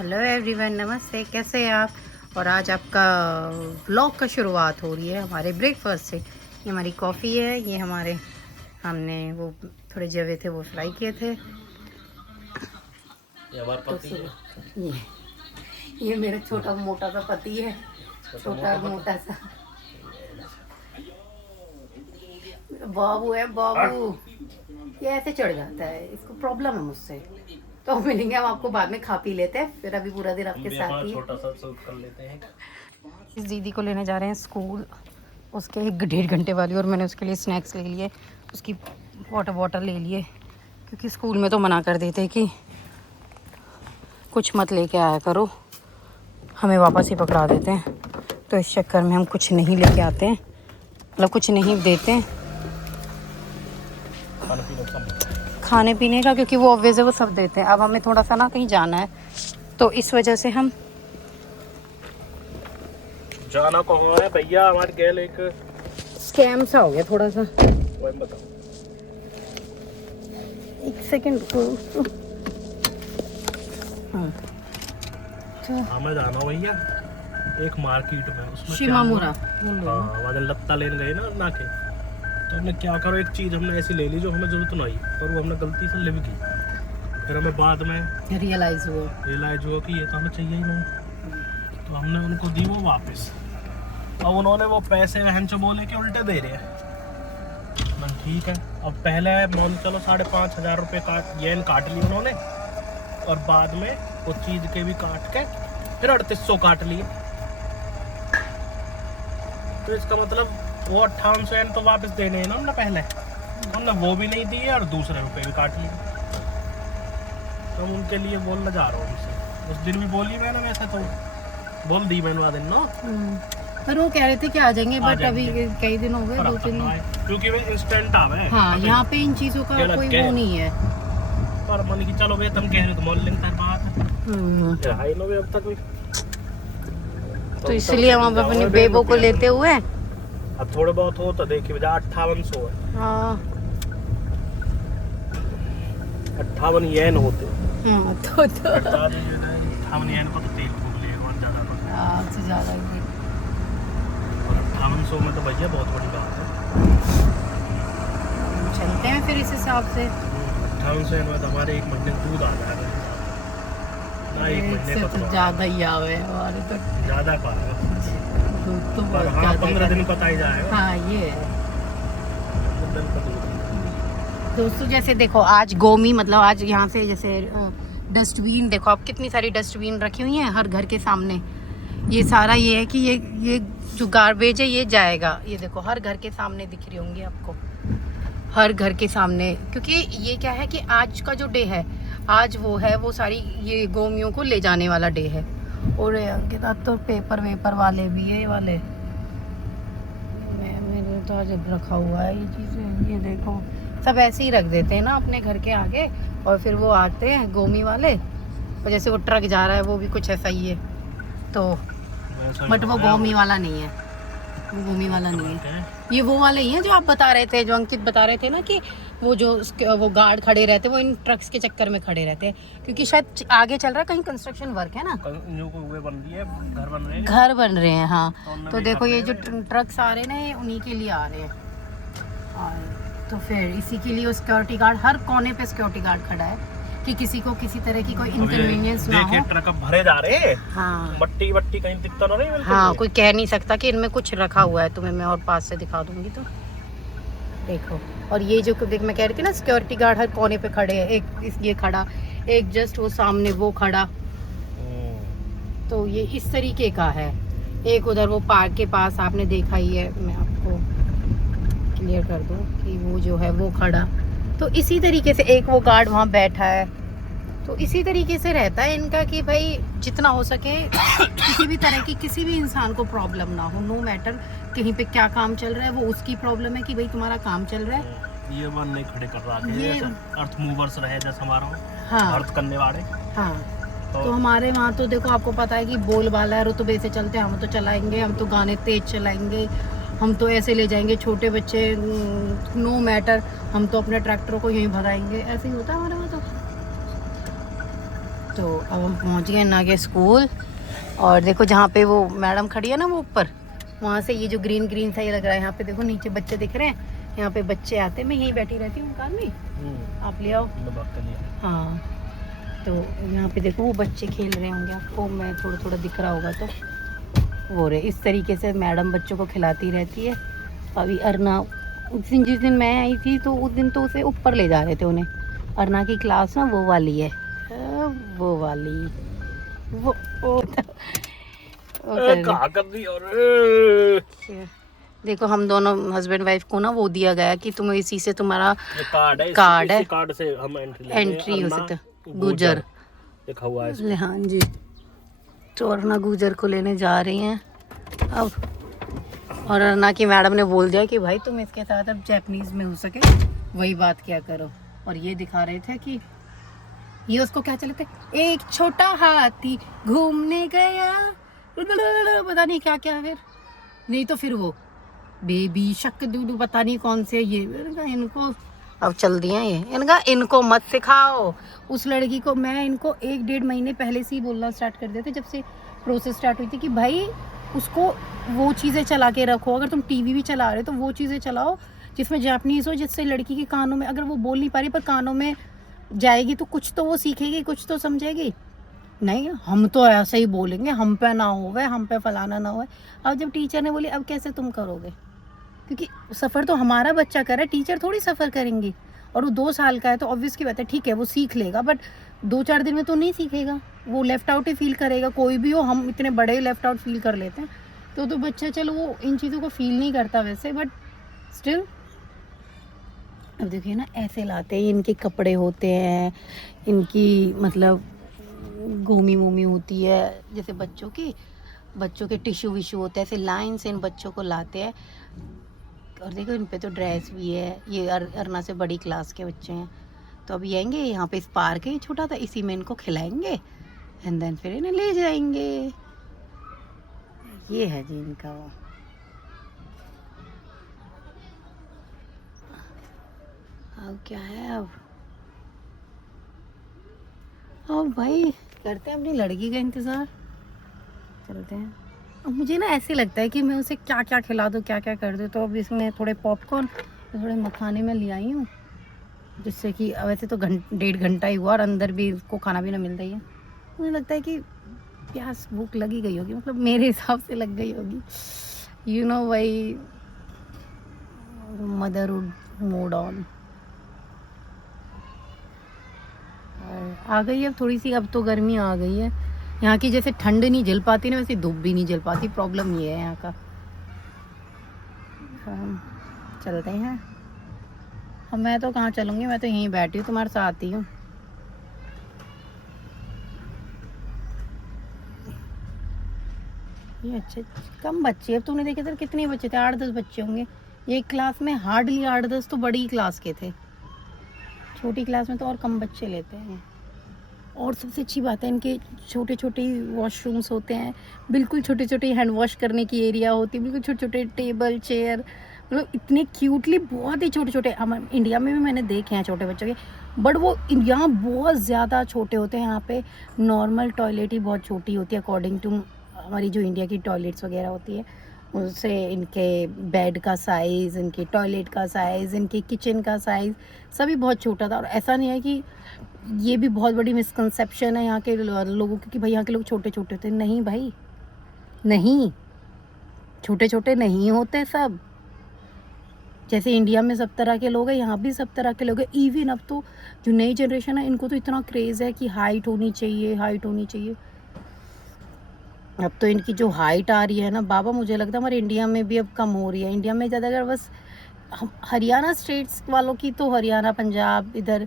Hello everyone, नमस्ते। कैसे हैं आप? और आज आपका व्लॉग का शुरुआत हो रही है हमारे ब्रेकफास्ट से। ये हमारी कॉफ़ी है, ये हमने वो थोड़े जवे थे वो फ्राई किए थे। तो ये मेरा छोटा मोटा सा पति है, छोटा मोटा सा बाबू है। बाबू ये ऐसे चढ़ जाता है, इसको प्रॉब्लम है मुझसे। तो मिलेंगे हम आपको बाद में, खा पी लेते हैं, फिर अभी पूरा दिन आपके साथ ही छोटा सा शूट कर लेते हैं। इस दीदी को लेने जा रहे हैं स्कूल, उसके 1-1.5 घंटे वाली, और मैंने उसके लिए स्नैक्स ले लिए, उसकी वाटर बॉटल ले लिए, क्योंकि स्कूल में तो मना कर देते कि कुछ मत लेके आया करो, हमें वापस ही पकड़ा देते हैं। तो इस चक्कर में हम कुछ नहीं लेके आते हैं, मतलब कुछ नहीं देते हैं खाने पीने का, क्योंकि वो ऑब्वियस है वो सब देते हैं। अब हमें थोड़ा सा ना कहीं जाना है, तो इस वजह से हम जाना कहाँ है भैया? हमारे गैल एक स्कैम सा हो गया थोड़ा सा। वो बताओ, एक सेकंड को। हाँ हमें जाना भैया एक मार्केट में, उसमें शिमामुरा। वहाँ लत्ता लेने गए ना के, तो हमने क्या करो, एक चीज़ हमने ऐसी ले ली जो हमें जरूरत नहीं, और वो हमने गलती से ले भी की। फिर हमें बाद में रियलाइज हुआ कि ये तो हमें चाहिए ही नहीं, तो हमने उनको दी वो वापस। अब उन्होंने वो पैसे वहन से बोले कि उल्टे दे रहे हैं। मैं ठीक है, अब पहले मान चलो 5,500 रुपये येन काट लिए उन्होंने, और बाद में वो चीज़ के भी काट के फिर 3800 काट लिए। तो इसका मतलब वो 5800 येन तो वापस देने हैं ना हमने पहले, हमने वो भी नहीं दिए और दूसरे रुपये भी काट लिए। तो हम उनके लिए बोलने जा रहा हूँ उनसे, उस दिन भी बोली मैंने, वैसे तो बोल दी मैंने वह दिन ना, पर वो कह रहे थे कि आ जाएंगे, बट अभी कई दिन हो गए, 2-3 दिन, क्योंकि वे इंस्टेंट आवे। हाँ यहाँ पे इन चीज़ों का कोई वो नहीं है। पर मन की चलो वे तुम कह रहे हो तो मोल लेंगे बात हाई नो अब तक भी, तो इसलिए हम अपने बेबो को लेते हुए अब थोड़े बहुत हो तो देखिए 5800 है। हाँ 58 येन होते, तो 58 येन को तो तेल फूक लिए और ज़्यादा से ज़्यादा ही। और 5800 में तो भैया बहुत बड़ी बात है। चलते हैं फिर इस हिसाब से। 5800 येन में तो हमारे 1 महीने दूध आ जाएगा ना, 1 महीने का तो ज़्यादा ही आवे हमारे तो, ज़्यादा पाएगा दूध तो बहुत हाँ, ज़्यादा 15 दिन पता ही जाएगा। हाँ ये है। 15 दिन का दूध। दोस्तों जैसे देखो, आज गोमी, मतलब आज यहाँ से जैसे डस्टबिन देखो आप, कितनी सारी डस्टबिन रखी हुई हैं हर घर के सामने। ये सारा ये है कि ये जो गार्बेज है ये जाएगा, ये देखो हर घर के सामने दिख रही होंगी आपको, हर घर के सामने। क्योंकि ये क्या है कि आज का जो डे है, आज वो है, वो सारी ये गोमियों को ले जाने वाला डे है। और के साथ तो पेपर वेपर वाले भी है, ये वाले मैंने तो आज रखा हुआ है ये चीज़ें। ये देखो सब ऐसे ही रख देते हैं ना अपने घर के आगे, और फिर वो आते हैं गोमी वाले, और जैसे वो ट्रक जा रहा है वो भी कुछ ऐसा ही है। तो बट वो गोमी वाला नहीं है, वो गोमी वाला नहीं है, ये वो वाले ही हैं जो आप बता रहे थे, जो अंकित बता रहे थे ना कि वो गार्ड खड़े रहते, वो इन ट्रक्स के चक्कर में खड़े रहते हैं, क्योंकि शायद आगे चल रहा है कहीं कंस्ट्रक्शन वर्क है ना, घर बन रहे हैं। हाँ तो देखो ये जो ट्रक्स आ रहे हैं ना, उन्हीं के लिए आ रहे हैं, तो फिर इसी के लिए सिक्योरिटी गार्ड हर कोने पे सिक्योरिटी गार्ड खड़ा है कि किसी को किसी तरह की कोई इनकन्वीनियंस ना हो। ट्रक अब भरे जा रहे हैं, हाँ मट्टी वट्टी कहीं दिखता ना नहीं। हाँ कोई कह नहीं सकता कि इनमें कुछ रखा हुआ है, तुम्हें मैं और पास से दिखा दूंगी तो देखो। और ये जो देख मैं कह रही थी ना, सिक्योरिटी गार्ड हर कोने पे खड़े हैं, एक ये खड़ा, एक जस्ट वो सामने वो खड़ा, तो ये इस तरीके का है। एक उधर वो पार्क के पास आपने देखा ही है, मैं आपको क्लियर कर दूं कि वो जो है वो खड़ा, तो इसी तरीके से एक वो गार्ड वहाँ बैठा है। तो इसी तरीके से रहता है इनका कि भाई जितना हो सके किसी भी तरह की किसी भी इंसान को प्रॉब्लम ना हो, नो मैटर कहीं पे क्या काम चल रहा है, वो उसकी प्रॉब्लम है कि भाई तुम्हारा काम चल रहा है। ये वन नहीं खड़े कर रहा है, ये अर्थ मूवर्स रहे जैसे हमारा, हाँ अर्थ करने वाले। हाँ तो हमारे वहाँ तो देखो आपको पता है कि बोलबाला है, रुतबे से चलते हैं, हम तो चलाएंगे, हम तो गाने तेज चलाएंगे, हम तो ऐसे ले जाएंगे छोटे बच्चे, नो मैटर, हम तो अपने ट्रैक्टरों को यहीं भगाएंगे, ऐसे ही होता है हमारे वहाँ तो। तो अब हम पहुंच गए ना के स्कूल। और देखो जहाँ पे वो मैडम खड़ी है ना वो ऊपर, वहाँ से ये जो ग्रीन ग्रीन सा ये लग रहा है, यहाँ पे देखो नीचे बच्चे दिख रहे हैं, यहाँ पे बच्चे आते हैं। मैं यहीं बैठी रहती हूँ कार में, आप ले आओ। हाँ, तो यहाँ पे देखो वो बच्चे खेल रहे होंगे, आपको मैं थोड़ा थोड़ा दिख रहा होगा तो वो रहे। इस तरीके से मैडम बच्चों को खिलाती रहती है। अभी अरना उस दिन, जिस दिन मैं आई थी तो उस दिन तो उसे ऊपर ले जा रहे थे उन्हें। अरना की क्लास ना वो वाली है, वो वाली वो कर दी। और देखो हम दोनों हस्बैंड वाइफ को ना वो दिया गया कि तुम्हें इसी से तुम्हारा कार्ड है, कार्ड से हम एंट्री हो सकता है। गुजर लिखा हुआ है। हाँ जी, तो अरना गुजर को लेने जा रही हैं अब। और अरना की मैडम ने बोल दिया कि भाई तुम इसके साथ अब जापानीज में हो सके वही बात क्या करो। और ये दिखा रहे थे कि ये उसको क्या चलते, एक छोटा हाथी घूमने गया, पता नहीं क्या क्या, फिर नहीं तो फिर वो बेबी शक डूडू पता नहीं कौन से ये। इनको अब चल दिया ये, इनको मत सिखाओ। उस लड़की को मैं इनको 1-1.5 महीने पहले से ही बोलना स्टार्ट कर देते, जब से प्रोसेस स्टार्ट हुई थी, कि भाई उसको वो चीज़ें चला के रखो। अगर तुम टीवी भी चला रहे हो तो वो चीज़ें चलाओ जिसमें जापानीज़ हो, जिससे लड़की के कानों में, अगर वो बोल नहीं पा रही पर कानों में जाएगी तो कुछ तो वो सीखेगी, कुछ तो समझेगी। नहीं हम तो ऐसे ही बोलेंगे, हम पे ना होवे, हम पे फलाना ना होवे। अब जब टीचर ने बोली अब कैसे तुम करोगे, क्योंकि सफ़र तो हमारा बच्चा कर रहा है, टीचर थोड़ी सफ़र करेंगी। और वो 2 साल का है तो ऑब्वियस की बात है, ठीक है वो सीख लेगा, बट 2-4 दिन में तो नहीं सीखेगा, वो लेफ़्ट आउट ही फील करेगा। कोई भी हो, हम इतने बड़े लेफ़्ट आउट फील कर लेते हैं, तो बच्चा चलो वो इन चीज़ों को फील नहीं करता वैसे, बट स्टिल। अब देखिए ना ऐसे लाते हैं, इनके कपड़े होते हैं, इनकी मतलब घूमी वूमी होती है, जैसे बच्चों के टिश्यू विशू होते हैं, ऐसे लाइन से इन बच्चों को लाते हैं। और देखो इन पे तो ड्रेस भी है। ये अरना से बड़ी क्लास के बच्चे हैं, तो अब आएंगे यहाँ पे, इस पार्क है छोटा था, इसी में इनको खिलाएंगे एंड देन फिर इन्हें ले जाएंगे। ये है जी इनका वो। अब क्या है, अब भाई करते हैं अपनी लड़की का इंतज़ार, चलते हैं। अब मुझे ना ऐसे लगता है कि मैं उसे क्या क्या खिला दूँ, क्या क्या कर दूँ। तो अब इसमें थोड़े पॉपकॉर्न, थोड़े मखाने में ले आई हूँ, जिससे कि वैसे तो 1.5 घंटा ही हुआ और अंदर भी इसको खाना भी ना मिल रही है। मुझे लगता है कि प्यास भूख लगी गई होगी, मतलब मेरे हिसाब से लग गई होगी, यू नो भाई, मदरहुड मोड ऑन। आ गई अब थोड़ी सी, अब तो गर्मी आ गई है। यहाँ की जैसे ठंड नहीं झेल पाती ना, वैसे धूप भी नहीं झेल पाती, प्रॉब्लम ये है यहाँ का। चलते हैं। अब मैं तो कहाँ चलूँगी, मैं तो यहीं बैठी हूँ, तुम्हारे साथ ही हूँ। ये अच्छे कम बच्चे, अब तुमने देखे थे कितने बच्चे थे, 8-10 बच्चे होंगे एक क्लास में, हार्डली 8-10 तो बड़ी क्लास के थे, छोटी क्लास में तो और कम बच्चे लेते हैं। और सबसे अच्छी बात है इनके छोटे छोटे वॉशरूम्स होते हैं, बिल्कुल छोटे छोटे हैंड वॉश करने की एरिया होती है, बिल्कुल छोटे छोटे टेबल चेयर, मतलब इतने क्यूटली, बहुत ही छोटे छोटे। हम इंडिया में भी मैंने देखे हैं छोटे बच्चों के, बट वो यहाँ बहुत ज़्यादा छोटे होते हैं। यहाँ पे नॉर्मल टॉयलेट ही बहुत छोटी होती है अकॉर्डिंग टू हमारी जो इंडिया की टॉयलेट्स वगैरह होती है, उससे इनके बेड का साइज़, इनके टॉयलेट का साइज़, इनके किचन का साइज़ सभी बहुत छोटा था। और ऐसा नहीं है कि ये भी बहुत बड़ी मिसकंसेप्शन है यहाँ के लोगों की कि भाई यहाँ के लोग छोटे छोटे होते हैं। नहीं भाई, नहीं, छोटे छोटे नहीं होते सब। जैसे इंडिया में सब तरह के लोग हैं, यहाँ भी सब तरह के लोग हैं। इवन अब तो जो नई जनरेशन है, इनको तो इतना क्रेज़ है कि हाइट होनी चाहिए, हाइट होनी चाहिए। अब तो इनकी जो हाइट आ रही है ना बाबा, मुझे लगता है हमारे इंडिया में भी अब कम हो रही है। इंडिया में ज़्यादातर बस हरियाणा स्टेट्स वालों की, तो हरियाणा पंजाब इधर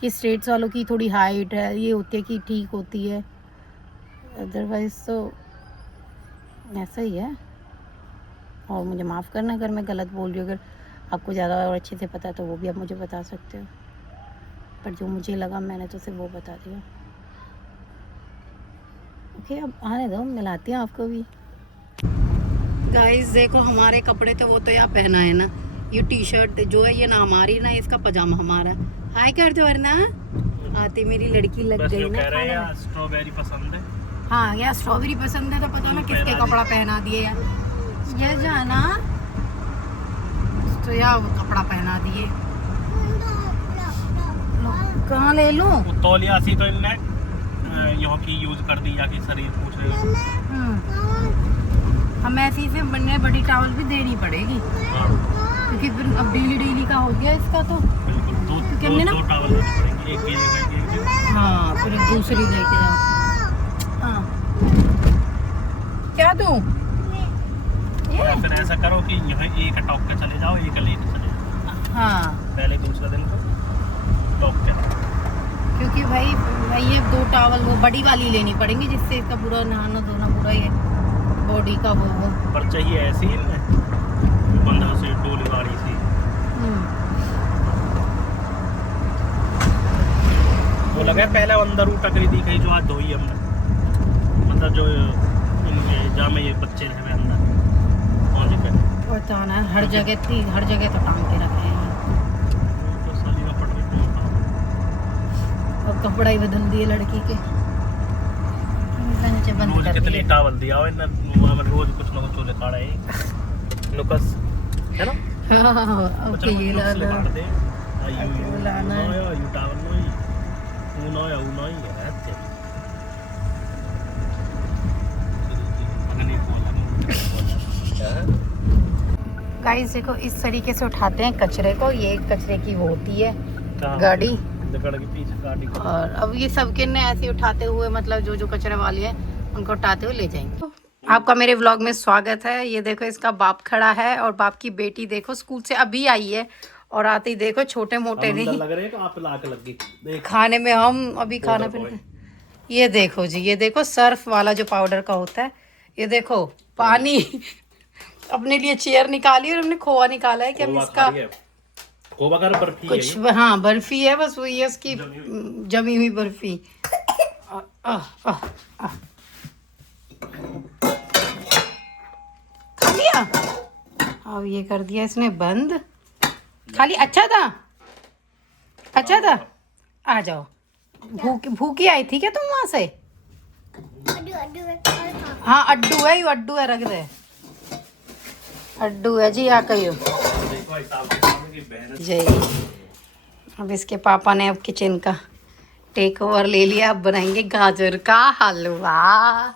की स्टेट्स वालों की थोड़ी हाइट है, ये होती है कि ठीक होती है, अदरवाइज़ तो ऐसा ही है। और मुझे माफ़ करना अगर मैं गलत बोल रही हूँ, अगर आपको ज़्यादा और अच्छे से पता है तो वो भी आप मुझे बता सकते हो, पर जो मुझे लगा मैंने तो सिर्फ वो बता दिया। ओके, अब आने दो, मिलाती हूँ आपको भी। गाइस देखो हमारे कपड़े तो वो तो यहाँ पहना है ना, ये टी शर्ट जो है ये ना हमारी ना, इसका पजामा हमारा है। हाय कर दो वरना, आते मेरी लड़की लग बस गई जो ना कह रहे खाने हैं में। स्ट्रॉबेरी पसंद है। हाँ यार स्ट्रॉबेरी पसंद है तो पता ना किसके कपड़ा पहना दिए यार। ये जाना तो यार वो कपड़ा पहना दिए। कहाँ ले लूं? वो तौलिया सी तो इनने यहाँ की यूज कर दी या कि शरीर पूछ रहे हो। हम ऐसी से बनने बड़ी टावल भी देनी पड़ेगी क्योंकि फिर अब डेली का हो गया इसका तो। बिल्कुल दो क्योंकि हमने ना टावल लेनी पड़ेगी, एक ये लेगा एक। हाँ फिर दूसरी लेके जाओ। हाँ क्या दूं? ये फिर ऐसा करो कि यहाँ एक टॉप के चले जाओ, एक लेके चले जाओ। हाँ पहले दूसरे दिन को टॉप के, क्योंकि भाई ये 2 टावल वो बड़ी वाली लेनी पड़ेंगी जिससे इसका पूरा नहाना धोना पूरा ये बॉडी का वो पर चाहिए ऐसी ही बंधा से डोली वाली सी। वो लगा पहले अंदर टकरी दी गई जो आज धोई हमने, मतलब जो इनके जामे ये बच्चे रहे अंदर वहाँ दिखे पता ना हर जगह तो टांग के रखे हैं तो साली में पड़ रही और कपड़ा ही बदल दिए लड़की के। लंच बंद रोज कर कितनी दिए। टावल दिया हो इन्हें, वहाँ में रोज कुछ ना कुछ चोले काढ़ा है नुकस है ना। हाँ कुछ ओके ना ये कुछ नुक्स ला काढ़ दे अकेला लाना है। यू टावल नहीं ऊनो या ऊनो ही है तेरी अगली गाइस देखो इस तरीके से उठाते हैं कचरे को। ये कचरे की वो होती है गाड़ी लकड़ के पीछे गाड़ी को। और अब ये सबके ने ऐसे उठाते हुए मतलब जो कचरे वाले हैं उनको उठाते हुए ले जाएंगे। आपका मेरे व्लॉग में स्वागत है। ये देखो इसका बाप खड़ा है और बाप की बेटी देखो स्कूल से अभी आई है और आते ही देखो छोटे मोटे नहीं लग रहे हैं आप लाके लग गई खाने में। हम अभी खाना पीना ये देखो जी, ये देखो सर्फ वाला जो पाउडर का होता है। ये देखो पानी अपने लिए चेयर निकाली और हमने खोआ निकाला है कि हम इसका खोवा का बर्फी कुछ हाँ बर्फी है बस वही है उसकी जमी हुई बर्फी। खा लिया। अब ये कर दिया इसने बंद। खाली अच्छा था। आ जाओ। भूखी आई थी क्या तुम वहां से? हाँ अड्डू है रख दे। अड्डू है जी आ कहियो जय। अब इसके पापा ने अब किचन का टेक ओवर ले लिया। अब बनाएंगे गाजर का हलवा।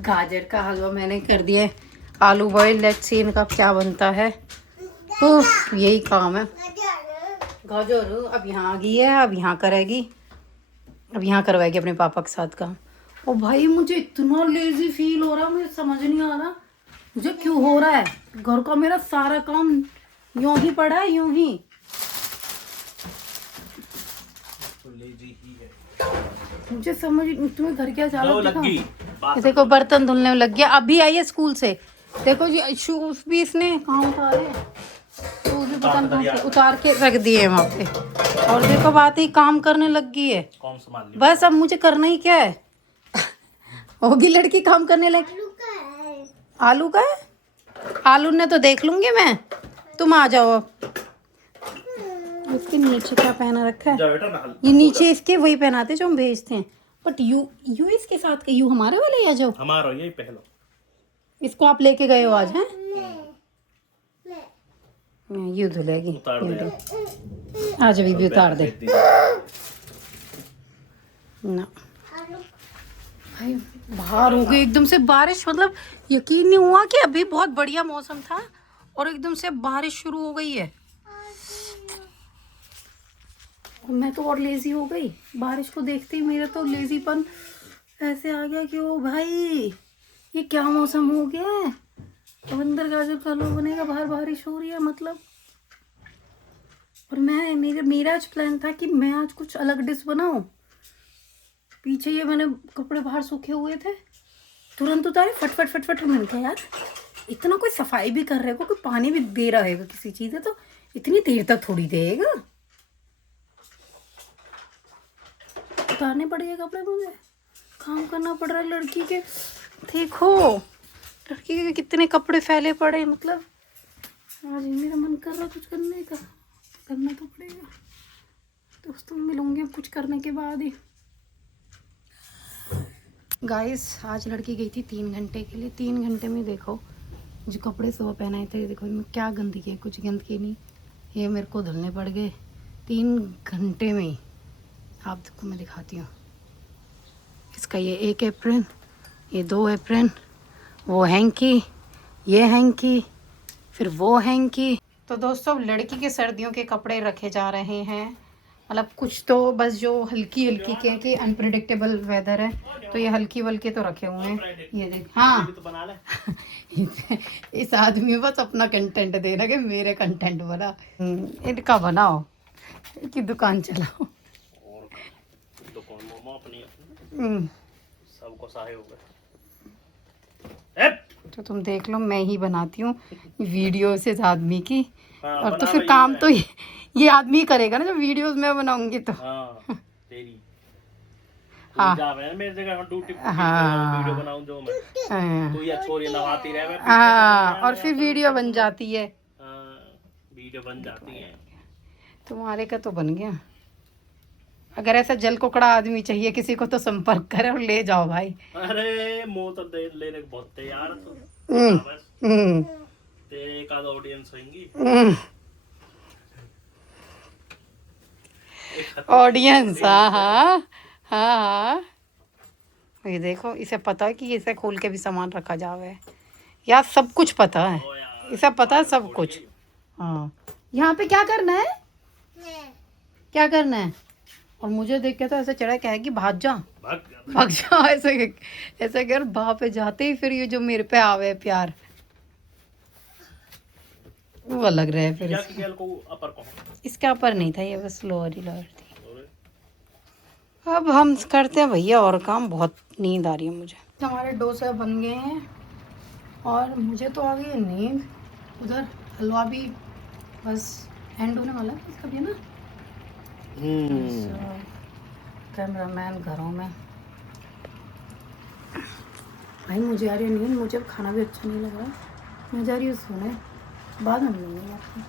गाजर का हलवा मैंने कर दिया है आलू बॉईल। लेट्स सी इनका क्या बनता है। उफ यही काम है। गाजर अब यहाँ आ गई है, अब यहाँ करेगी, अब यहाँ करवाएगी अपने पापा के साथ काम। ओ भाई मुझे इतना लेजी फील हो रहा, मुझे समझ नहीं आ रहा मुझे क्यों हो रहा है। घर का मेरा सारा काम यूं ही पड़ा है यूं ही। मुझे समझ तुम्हें घर क्या चाल देखो बर्तन धुलने में लग गया। अभी आई है स्कूल से। देखो जी शूज भी इसने कहाँ उतारे, शूज भी पता नहीं उतार के रख दिए वहाँ पे। और देखो बात ही काम करने लग गई है। बस अब मुझे करना ही क्या है। होगी लड़की काम करने लगी। आलू का है? आलू ने तो देख लूंगी मैं, तुम आ जाओ। अब इसके नीचे क्या पहना रखा है? ये नीचे इसके वही पहनाते जो हम भेजते हैं। बट यू इसके साथ के यू हमारे वाले या जो हमारा यही पहलो। इसको आप लेके गए हो आज हैं? यू धुलेगी आज अभी भी उतार दे ना। भाई बाहर हो गई एकदम से बारिश। मतलब यकीन नहीं हुआ कि अभी बहुत बढ़िया मौसम था और एकदम से बारिश शुरू हो गई है। मैं तो और लेजी हो गई बारिश को देखते ही। मेरा तो लेजीपन ऐसे आ गया कि ओ भाई ये क्या मौसम हो गया है। अब अंदर गाजर का हलवा बनेगा, बाहर बारिश हो रही है मतलब। और मेरा आज प्लान था कि मैं आज कुछ अलग डिश बनाऊं। पीछे ये मैंने कपड़े बाहर सूखे हुए थे, तुरंत उतारे फट। मैंने कहा यार इतना कोई सफाई भी कर रहे हो, कोई पानी भी दे रहेगा किसी चीज़ है तो इतनी देर तक थोड़ी देगा। उतारने पड़ेगा कपड़े, मुझे काम करना पड़ रहा है लड़की के। देखो लड़की के कितने कपड़े फैले पड़े। मतलब आज मेरा मन कर रहा कुछ करने का, करना तो पड़ेगा। दोस्तों मिलूंगी कुछ करने के बाद ही। गाइस आज लड़की गई थी 3 घंटे के लिए। 3 घंटे में देखो जो कपड़े सुबह पहनाए थे, देखो इनमें क्या गंदगी है, कुछ गंदगी नहीं। ये मेरे को धुलने पड़ गए 3 घंटे में। आप देखो मैं दिखाती हूँ। इसका ये 1 एप्रन, ये 2 एप्रन, वो हैंकी, ये हैंकी, फिर वो हैंकी। तो दोस्तों लड़की के सर्दियों के कपड़े रखे जा रहे हैं, मतलब कुछ तो बस जो हल्की हल्की के कि अनप्रिडिक्टेबल वेदर है तो ये हल्की वल्की तो रखे हुए हैं। ये देख हाँ तो बना ले। इस आदमी बस अपना कंटेंट दे रहा कि मेरे कंटेंट बना, इनका बनाओ, इनकी दुकान चलाओ। और दुकान मोमो अपनी सबको सहाय होगा। तो तुम देख लो मैं ही बनाती हूँ वीडियोस इस आदमी की। हाँ, और तो फिर काम तो ये आदमी करेगा ना जब वीडियोस मैं बनाऊंगी तो। हाँ, तेरी हाँ मेरे जगह ड्यूटी हाँ वीडियो बनाऊं जो मैं हाँ, तू या छोरी नहाती रहे मैं हाँ और फिर वीडियो बन जाती है। वीडियो बन जाती है। तुम्हारे का तो बन गया। अगर ऐसा जल कोकड़ा आदमी चाहिए किसी को तो संपर्क करे और ले जाओ भाई। अरे मुंह तो दे लेने को बहुत तैयार तो बस तेरे एक आध ऑडियंस होंगी। ऑडियंस हाँ हाँ हाँ हाँ। ये देखो इसे पता है कि इसे खोल के भी सामान रखा जावे यार, सब कुछ पता है इसे, पता है सब कुछ। हाँ यहाँ पे क्या करना है, क्या करना है। और मुझे देख के तो ऐसे चढ़ा क्या है कि भाग जा भाग जा, ऐसे ऐसे कर वहाँ पे जाते ही फिर ये जो मेरे पे आवे प्यार वो अलग रहे फिर इसका अपर नहीं था, ये बस लोअर ही लोअर थी। अब हम करते हैं भैया और काम, बहुत नींद आ रही है मुझे। हमारे डोसे बन गए हैं और मुझे तो आ गई है नींद। उधर हलवा भी बस एंड होने वाला है इसका भी ना। कैमरामैन घरों में भाई मुझे आ रही है नींद, मुझे खाना भी अच्छा नहीं लग रहा, मैं जा रही हूँ सोने, बाद में मिलूंगी आपको।